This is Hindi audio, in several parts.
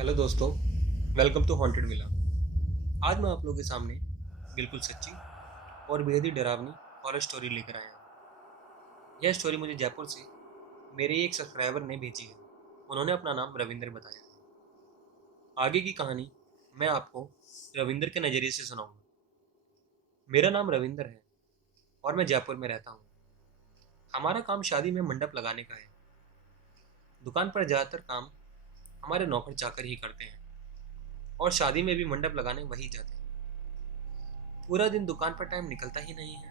हेलो दोस्तों, वेलकम टू हॉन्टेड विला। आज मैं आप लोगों के सामने बिल्कुल सच्ची और बेहद ही डरावनी हॉरर स्टोरी लेकर आया हूँ। यह स्टोरी मुझे जयपुर से मेरे एक सब्सक्राइबर ने भेजी है। उन्होंने अपना नाम रविंदर बताया है। आगे की कहानी मैं आपको रविंदर के नज़रिए से सुनाऊंगा। मेरा नाम रविंदर है और मैं जयपुर में रहता हूँ। हमारा काम शादी में मंडप लगाने का है। दुकान पर ज़्यादातर काम हमारे नौकर चाकर ही करते हैं और शादी में भी मंडप लगाने वही जाते हैं। पूरा दिन दुकान पर टाइम निकलता ही नहीं है,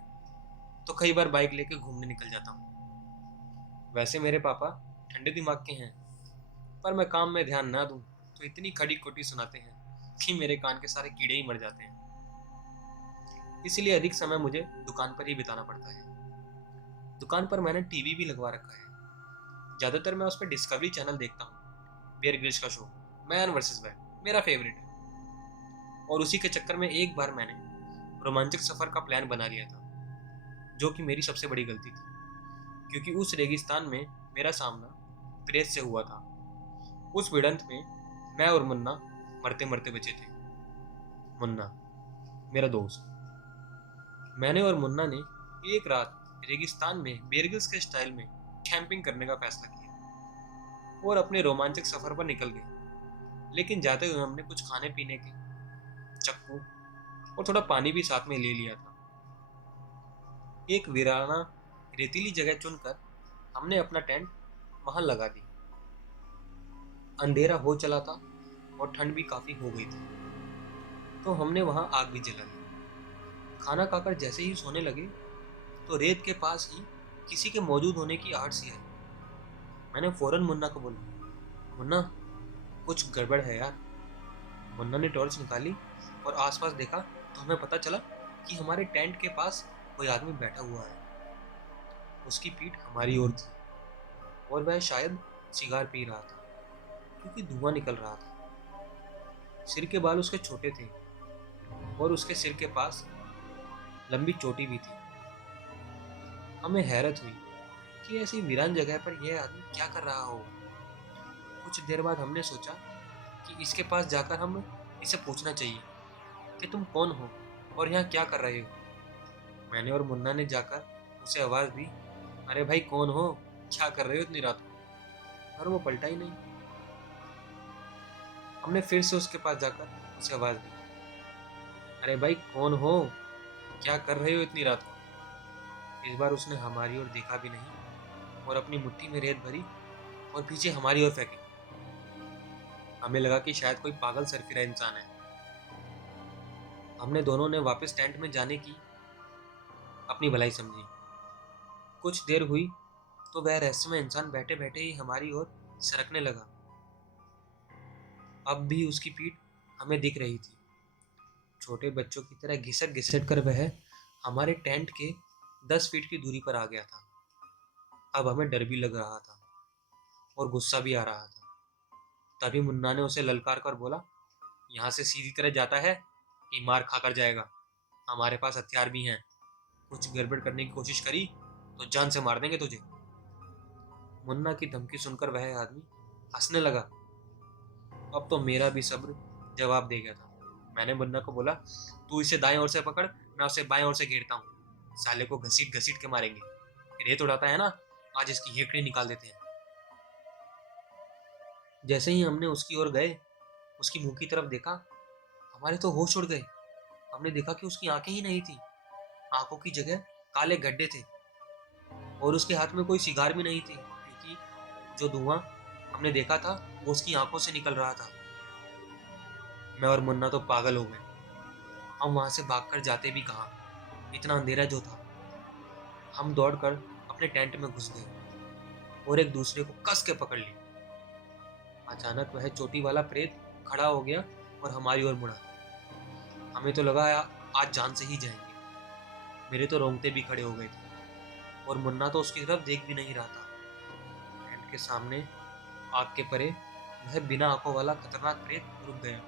तो कई बार बाइक लेके घूमने निकल जाता हूँ। वैसे मेरे पापा ठंडे दिमाग के हैं, पर मैं काम में ध्यान ना दूं तो इतनी खड़ी खोटी सुनाते हैं कि मेरे कान के सारे कीड़े ही मर जाते हैं। इसलिए अधिक समय मुझे दुकान पर ही बिताना पड़ता है। दुकान पर मैंने टीवी भी लगवा रखा है। ज़्यादातर मैं उस पर डिस्कवरी चैनल देखता हूँ। बियर ग्रिल्स का शो, मैन वर्सेस वाइल्ड, मेरा फेवरेट है। और उसी के चक्कर में एक बार मैंने रोमांचक सफ़र का प्लान बना लिया था, जो कि मेरी सबसे बड़ी गलती थी, क्योंकि उस रेगिस्तान में मेरा सामना प्रेत से हुआ था। उस भिड़ंत में मैं और मुन्ना मरते मरते बचे थे। मुन्ना मेरा दोस्त। मैंने और मुन्ना ने एक रात रेगिस्तान में बेरगिल्स के स्टाइल में कैंपिंग करने का फैसला किया और अपने रोमांचक सफर पर निकल गए। लेकिन जाते हुए हमने कुछ खाने पीने के, चक्कू और थोड़ा पानी भी साथ में ले लिया था। एक वीराना रेतीली जगह चुनकर हमने अपना टेंट वहां लगा दी। अंधेरा हो चला था और ठंड भी काफी हो गई थी, तो हमने वहां आग भी जला ली। खाना खाकर जैसे ही सोने लगे तो रेत के पास ही किसी के मौजूद होने की आहट सी आई। मैंने फौरन मुन्ना को बोला, मुन्ना कुछ गड़बड़ है यार। मुन्ना ने टॉर्च निकाली और आसपास देखा तो हमें पता चला कि हमारे टेंट के पास कोई आदमी बैठा हुआ है। उसकी पीठ हमारी ओर थी और वह शायद सिगार पी रहा था, क्योंकि धुआं निकल रहा था। सिर के बाल उसके छोटे थे और उसके सिर के पास लंबी चोटी भी थी। हमें हैरत हुई कि ऐसी वीरान जगह पर यह आदमी क्या कर रहा होगा। कुछ देर बाद हमने सोचा कि इसके पास जाकर हम इसे पूछना चाहिए कि तुम कौन हो और यहाँ क्या कर रहे हो। मैंने और मुन्ना ने जाकर उसे आवाज़ दी, अरे भाई कौन हो, क्या कर रहे हो इतनी रात को। पर वो पलटा ही नहीं। हमने फिर से उसके पास जाकर उसे आवाज़ दी, अरे भाई कौन हो, क्या कर रहे हो इतनी रात को। इस बार उसने हमारी ओर देखा भी नहीं और अपनी मुट्ठी में रेत भरी और पीछे हमारी ओर फेंकी। हमें लगा कि शायद कोई पागल सरफिरा इंसान है। हमने दोनों ने वापस टेंट में जाने की अपनी भलाई समझी। कुछ देर हुई तो वह रहस्यमय इंसान बैठे बैठे ही हमारी ओर सरकने लगा। अब भी उसकी पीठ हमें दिख रही थी। छोटे बच्चों की तरह घिसट घिसट कर वह हमारे टेंट के 10 फीट की दूरी पर आ गया था। अब हमें डर भी लग रहा था और गुस्सा भी आ रहा था। तभी मुन्ना ने उसे ललकार कर बोला, यहाँ से सीधी तरह जाता है कि मार खाकर जाएगा। हमारे पास हथियार भी हैं, कुछ गड़बड़ करने की कोशिश करी तो जान से मार देंगे तुझे। मुन्ना की धमकी सुनकर वह आदमी हंसने लगा। अब तो मेरा भी सब्र जवाब दे गया था। मैंने मुन्ना को बोला, तू इसे दाएं ओर से पकड़, मैं उसे बाएं ओर से घेरता हूँ। साले को घसीट घसीट के मारेंगे। रेत उड़ाता है ना, आज इसकी हेकड़ी निकाल देते हैं। जैसे ही हमने उसकी ओर गए, उसकी मुंह की तरफ देखा, हमारे तो होश उड़ गए। हमने देखा कि उसकी आंखें ही नहीं थी। आंखों की जगह काले गड्ढे थे और उसके हाथ में कोई सिगार भी नहीं थी, क्योंकि जो धुआं हमने देखा था वो उसकी आंखों से निकल रहा था। मैं और मुन्ना तो पागल हो गए। हम वहां से भागकर जाते भी कहाँ, इतना अंधेरा जो था। हम दौड़कर अपने टेंट में घुस गए और एक दूसरे को कस के पकड़ लिया। अचानक वह चोटी वाला प्रेत खड़ा हो गया और हमारी ओर मुड़ा। हमें तो लगा आज जान से ही जाएंगे। मेरे तो रोंगटे भी खड़े हो गए थे और मुन्ना तो उसकी तरफ देख भी नहीं रहा था। टेंट के सामने आग के परे वह बिना आंखों वाला खतरनाक प्रेत रुक गया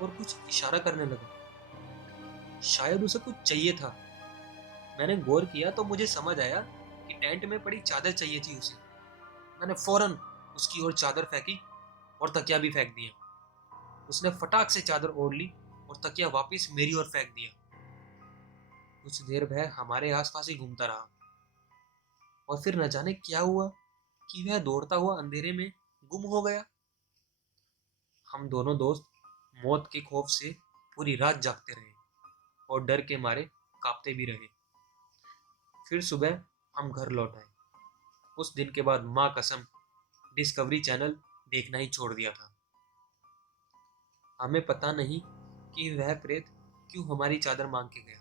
और कुछ इशारा करने लगा। शायद उसे कुछ चाहिए था। मैंने गौर किया तो मुझे समझ आया कि टेंट में पड़ी चादर चाहिए थी उसे। मैंने फौरन उसकी ओर चादर फेंकी और तकिया भी फेंक दिया। उसने फटाक से चादर ओढ़ ली और तकिया वापस मेरी ओर फेंक दिया। कुछ देर वह हमारे आसपास ही घूमता रहा और फिर न जाने क्या हुआ कि वह दौड़ता हुआ अंधेरे में गुम हो गया। हम दोनों दोस्त मौत के खौफ से पूरी रात जागते रहे और डर के मारे कांपते भी रहे। फिर सुबह हम घर लौट आए। उस दिन के बाद माँ कसम डिस्कवरी चैनल देखना ही छोड़ दिया था। हमें पता नहीं कि वह प्रेत क्यों हमारी चादर मांग के गया,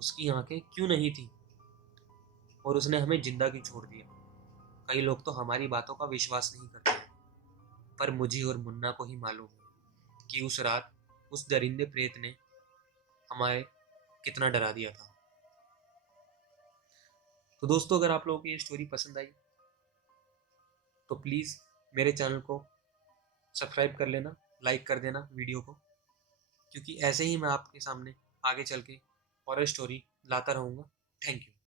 उसकी आंखें क्यों नहीं थी और उसने हमें जिंदा क्यों छोड़ दिया। कई लोग तो हमारी बातों का विश्वास नहीं करते, पर मुझे और मुन्ना को ही मालूम है कि उस रात उस दरिंदे प्रेत ने हमारे कितना डरा दिया था। तो दोस्तों, अगर आप लोगों को ये स्टोरी पसंद आई तो प्लीज़ मेरे चैनल को सब्सक्राइब कर लेना, लाइक कर देना वीडियो को, क्योंकि ऐसे ही मैं आपके सामने आगे चल के हॉरर स्टोरी लाता रहूँगा। Thank you.